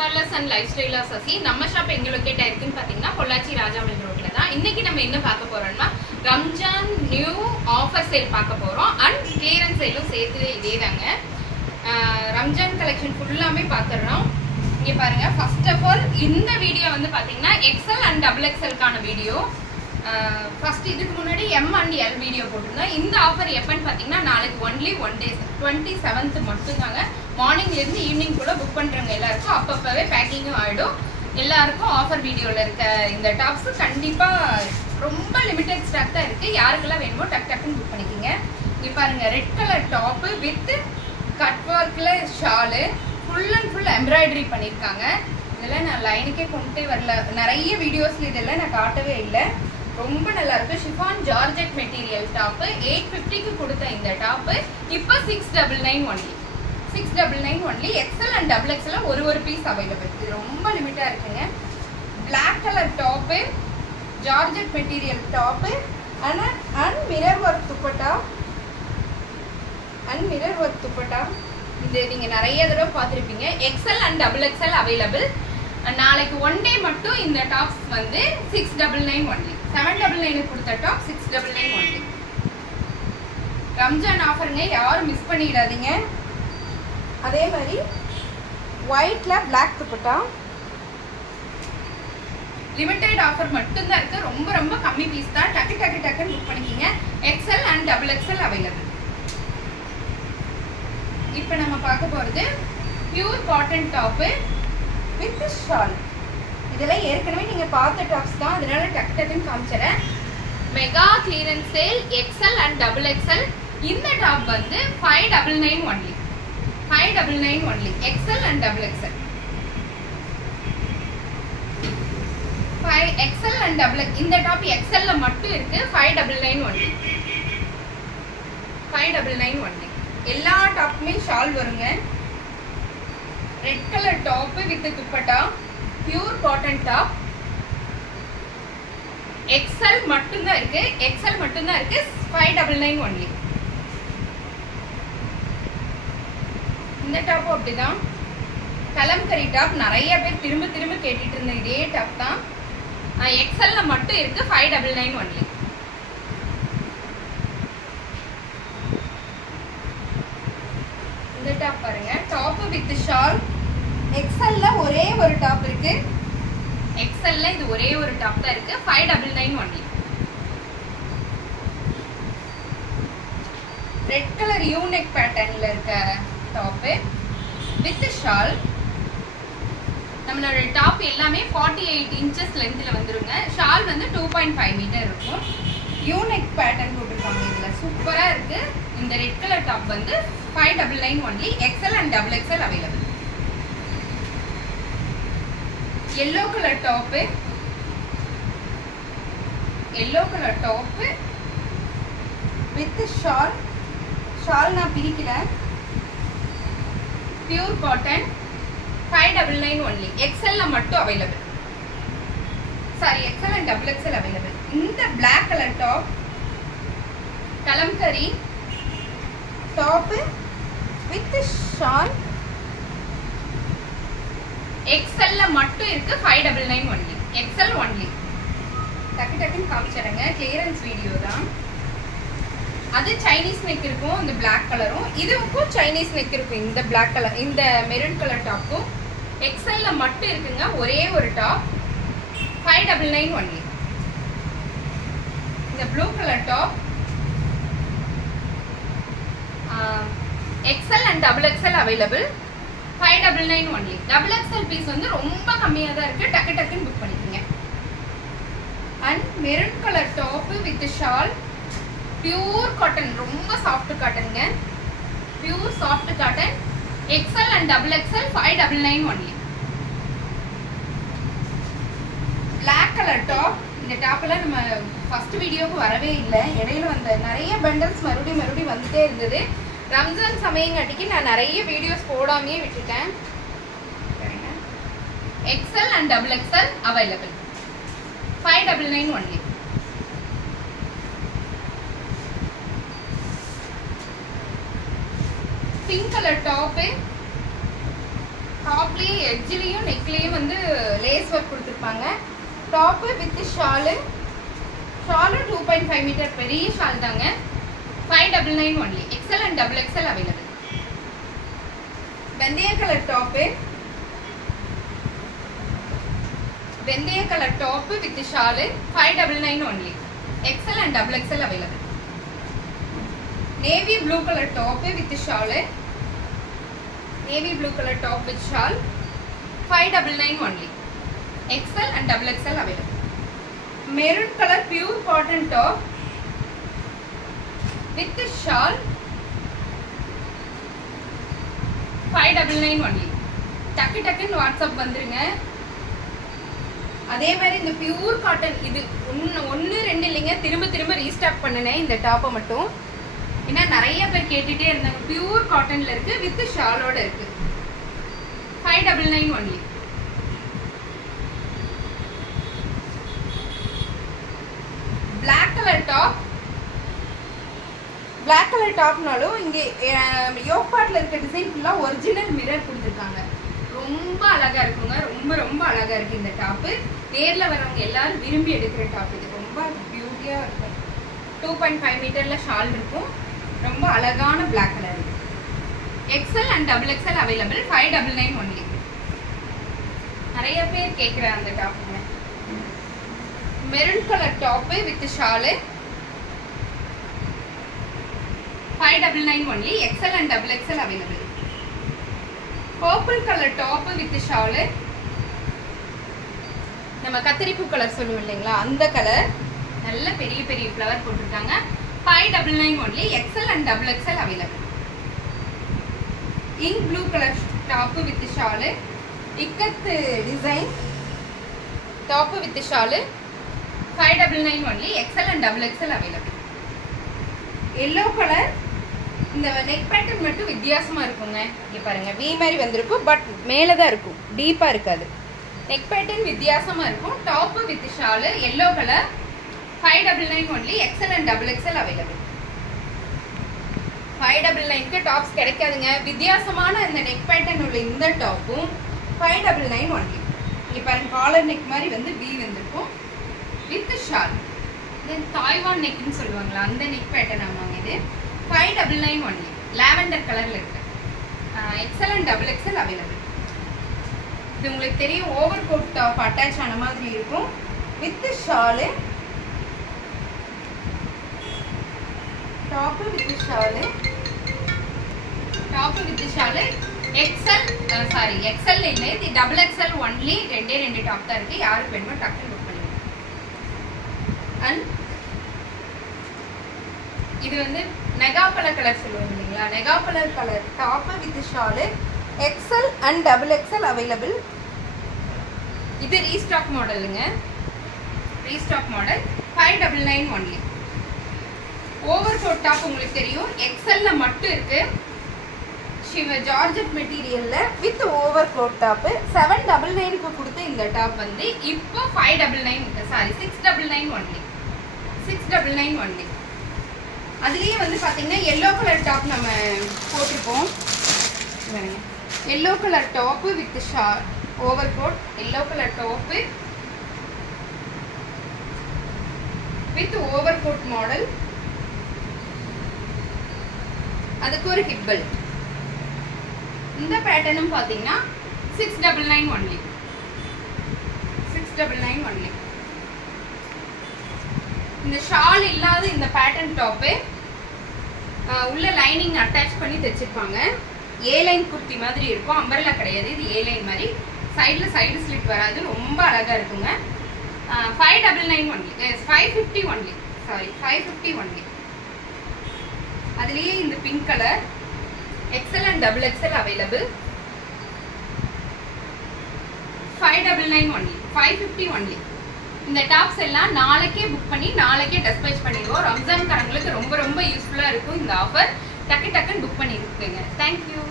Effortless and life ஸ்டைலா சசி நம்ம shop எங்க லொகேட் ஆயிருக்குன்னு பாத்தீங்கன்னா பொள்ளாச்சி ராஜாமணி ரோட்ல தான். இன்னைக்கு நம்ம என்ன பார்க்க போறோம்னா ரம்ஜான் நியூ ஆஃபர் சேல் பார்க்க போறோம் அண்ட் கிளியரன்ஸ் சேலும் சேர்த்து இதே தாங்க. ரம்ஜான் கலெக்ஷன் ஃபுல்லாமே பார்த்துறோம். இங்க பாருங்க, ஃபர்ஸ்ட் ஆஃப் ஆல் இந்த வீடியோ வந்து பாத்தீங்கன்னா எக்ஸ்எல் அண்ட் டபுள் எக்ஸ்எல்கான வீடியோ. ஃபர்ஸ்ட் இதுக்கு முன்னாடி எம் அண்ட் எல் வீடியோ போட்டிருந்தோம். இந்த ஆஃபர் எப்பன்னு பாத்தீங்கன்னா நாளைக்கு ஒன்லி 1 day 27th மட்டும்தாங்க. மார்னிங்ல இருந்து ஈவினிங் கூட புக் பண்றவங்க எல்லாருக்கும் அப்பப்பவே பேக்கிங்கும் ஆயிடும். எல்லாருக்கும் ஆஃபர் வீடியோல இருக்க இந்த டாப்ஸ் கண்டிப்பா ரொம்ப லிமிடெட் ஸ்டாக் தான் இருக்கு. யாருக்கெல்லாம் வேணுமோ டக் டக்குன்னு புக் பண்ணிக்கோங்க. இங்க பாருங்க, red colour top with cut ஒர்க்ல shawl, full and full embroidery பண்ணியிருக்காங்க. இதெல்லாம் நான் லைனுக்கே கொண்டே வரல, நிறைய வீடியோஸ்ல இதெல்லாம் நான் காட்டவே இல்லை. ரொம்ப நல்லா இருக்கு. ஷிஃபான் ஜார்ஜெட் மெட்டீரியல் டாப் 850க்கு கொடுத்த இந்த டாப் இப்போ 699 only. 699 only. XL and double XL ஒரு பீஸ் அவைலபிள். இது ரொம்ப லிமிட்டா இருக்குங்க. Black colour top georgette material top and mirror work dupatta இது நீங்க நிறைய தடவை பார்த்துருப்பீங்க. XL and double XL available. நாளைக்கு 1 day மட்டும் இந்த டாப்ஸ் வந்து 699 ஒன்லி. 799 கொடுத்த டாப் 699 ஒன்லி. ரம்ஜான் ஆஃபருங்க, யாரும் மிஸ் பண்ணிடாதீங்க. அதே மாதிரி ஒயிட்ல பிளாக் துப்பட்டா லிமிடெட் ஆஃபர் மட்டும்தான் இருக்கு. ரொம்ப ரொம்ப கம்மி பீஸ் தான். டக்குன்னு புக் பண்ணிக்கிங்க. XL and double XL available. இப்போ நம்ம பார்க்க போறது pure cotton top with shawl. இதெல்லாம் ஏற்கனவே நீங்க பார்த்த டாப்ஸ் தான், அதனால டக்குன்னு காமிச்சறேன். Mega clearance sale XL and double XL. இந்த டாப் வந்து 599 only. 599 only. XL and double XL. XL and double. இந்த டாப் எக்ஸ்எல்ல மட்டும் இருக்கு. 599 ஒன்லி. 599 ஒன்லி. எல்லா டாப்புமே ஷால் வருங்க. Red colour top with dupatta, pure cotton top. XL மட்டும்தான் இருக்கு. 599 ஒன்லி. இந்த டாப்பும் அப்படிதான். கலம்கரி டாப் நிறைய பேர் திரும்ப கேட்டுட்டு இருந்த இதே டாப் தான். எக்ஸ்எல்ல மட்டும் இருக்கு. 599 ஒன்லி. இந்த டாப் பாருங்க, டாப் வித் ஷால். எக்ஸ்எல்ல ஒரே ஒரு டாப் இருக்கு. எக்ஸ்எல்ல இது ஒரே ஒரு டாப் தான் இருக்கு. 599 ஒன்லி. ரெட் கலர் யூனெக் பேட்டர்ன்ல இருக்க டாப் வித் ஷால். நம்மளோட டாப் எல்லாமே 48 inches லென்த்ல வந்துருங்க. ஷால் வந்து 2.5 மீட்டர் இருக்கும். யூனெக் பேட்டர்ன் போட்டிருக்காங்க. இதுல சூப்பரா இருக்கு. இந்த ரெட் கலர் டாப் வந்து 599 only. XL and double XL available. yellow colour top with shawl. Shawl நான் பிரிக்கல. Pure cotton 599 only. எக்ஸ்எல்ல மட்டும் available. Sorry, XL and double XL available. இந்த black colour top kalamkari top with shawl. எக்ஸ்எல்ல மட்டும் இருக்கு. 599 only. XL only. டக்குன்னு காமிச்சறேங்க. Clearance video தான். அது சைனீஸ் நெக் இருக்கும். இந்த பிளாக் கலரும் இதுக்கும் சைனீஸ் நெக் இருக்கும். இந்த பிளாக் கலர், இந்த மெரூன் கலர் டாப்பும் எக்ஸ்எல்ல மட்டும் இருக்குங்க. ஒரே ஒரு டாப் 599 ஒன்லி. இந்த blue colour top XL and double XL available. 599 only. Double XL piece வந்து ரொம்ப கம்மியா தான் இருக்கு. டக்குன்னு புக் பண்ணிக்கோங்க. And maroon colour top with shawl. Pure cotton, ரொம்ப சாஃப்ட் காட்டனுங்க. Pure soft cotton. XL and double XL 599 only. Black colour top. இந்த டாப் எல்லாம் நம்ம ஃபர்ஸ்ட் வீடியோக்கு வரவே இல்லை. இடையில வந்த நிறைய பண்டல்ஸ் மறுபடியும் வந்துட்டே இருந்தது. ரம்ஜான் சமயங்காட்டிக்கு நான் நிறைய வீடியோஸ் போடாமையே விட்டுட்டேன். XL and double XL available. 599 only. Pink colour top டாப்லேயும் எட்ஜ்லேயும் நெக்லேயும் வந்து லேஸ் ஒர்க் கொடுத்துருப்பாங்க. டாப்பு வித் ஷாலு 2.5 மீட்டர் பெரிய ஷால் தாங்க. 599 only. XL and double XL available. வெந்தய colour top with shawl 599 only. XL and double XL available. Navy blue colour top with shawl shawl 599 only. XL and double XL available. Maroon color pure cotton top with the shawl 599 only. டக்குன்னு WhatsApp வந்துருங்க. அதே மாதிரி இந்த pure cotton இது ஒன்று ரெண்டு இல்லைங்க, திரும்ப ரீஸ்டாக் பண்ணினேன் இந்த டாப்பை மட்டும். ஏன்னா நிறைய பேர் கேட்டுட்டே இருந்தாங்க. பியூர் காட்டன்ல இருக்கு, வித் ஷாலோட இருக்கு. 599 ஒன்லி. பிளாக் கலர் டாப்னாலும் இங்க யோக் பார்ட்ல இருக்க டிசைன் ஃபுல்லா ஒரிஜினல் மிரர் கொடுத்துருக்காங்க. ரொம்ப அழகா இருக்குங்க. ரொம்ப அழகா இருக்கு இந்த டாப்பு. நேர்ல வரவங்க எல்லாரும் விரும்பி எடுக்கிற டாப் இது. ரொம்ப பியூட்டியா இருக்கும். 2.5 மீட்டர்ல ஷால் இருக்கும். ரொம்ப அழகான black colour. XL and double XL available. 599 only. நிறைய பேர் கேட்குற அந்த டாப்புங்க. Maroon colour top with shawl 599 only. XL and double XL available. Purple colour top with shawl, நம்ம கத்திரிப்பூ கலர் சொல்லுவோம் இல்லைங்களா, அந்த கலர். நல்ல பெரிய ஃப்ளவர் போட்டிருக்காங்க. 599 only. XL and double XL available. Ink blue color top with shawl. Ikat design top with shawl. 599 only. XL and double XL available. Yellow color. இந்த neck pattern மட்டும் வித்தியாசமா இருக்குங்க. இங்க பாருங்க, V மாதிரி வந்திருக்கும், பட் மேல தான் இருக்கும், டீப்பா இருக்காது. neck pattern வித்தியாசமா இருக்கும். top with shawl yellow color. 599 only. XL and double XL available. 599 க்கு டாப்ஸ் கிடைக்காதுங்க. வித்தியாசமான இந்த நெக் பேட்டர்ன் உள்ள இந்த டாப்பும் 599 only. இங்க பாருங்க, காலர் நெக் மாதிரி வந்து V வந்திருக்கும் வித் ஷால். தென் தாய்வான் நெக்னு சொல்லுவாங்களா, அந்த நெக் பேட்டர்ன் ஆமாங்க இது. 599 only. லாவெண்டர் கலர்ல இருக்கு. XL and double XL available. இது உங்களுக்கு தெரியும், ஓவர் கோட் டாப் அட்டாச் ஆன மாதிரி இருக்கும் with shawl. Top with shawl XL இல்லை, இது டபுள் எக்ஸல் ஒன்லி. ரெண்டு டாப் தான் இருக்கு. யாருக்கு வேணுமோ டக்குன்னு புக் பண்ணுங்க. அண்ட் இது வந்து நெகாப்பழ கலர் சொல்லுவாங்க இல்லைங்களா, நெகாப்பழ colour top with shawl. XL and double XL available. இது ரீஸ்டாக் மாடலுங்க. Restock model 599 only. Over coat top உங்களுக்கு தெரியும், எக்ஸல்ல மட்டும் இருக்கு. சிவ ஜார்ஜெட் மெட்டீரியல்ல வித் ஓவர் கோட் டாப். 799க்கு கொடுத்த இந்த டாப் வந்து இப்போ 699 ஒன்லி. 699 ஒன்லி. அதுலயே வந்து பாத்தீங்கன்னா yellow கலர் டாப் நம்ம போட்டிருப்போம். yellow colour top with short over coat. yellow colour top with over code model. அதுக்கு ஒரு ஹிப் பெல்ட். இந்த பேட்டர்னும் பாத்தீங்கன்னா 699 ஒன்லி. 699 ஒன்லி. இந்த ஷால் இல்லாத இந்த பேட்டர்ன் டாப்பு உள்ள லைனிங் அட்டாச் பண்ணி தைச்சிருப்பாங்க. ஏ லைன் குர்த்தி மாதிரி இருக்கும், அம்பர்லா கிடையாது, இது ஏ லைன் மாதிரி. சைடு ஸ்லிட் வராது, ரொம்ப அழகா இருக்குங்க. 599 ஒன்லி. 550 ஒன்லி. Sorry 550 only. அதுலயே இந்த pink colour XL and double XL available. 599 only. 550 only. இந்த டாப்ஸ் எல்லாம் நாளைக்கே புக் பண்ணி நாளைக்கே டிஸ்பேச் பண்ணிடுவோம். ரம்ஜான் காரங்களுக்கு ரொம்ப யூஸ்ஃபுல்லா இருக்கும் இந்த ஆஃபர். டக்குன்னு புக் பண்ணிருக்கீங்க. Thank you.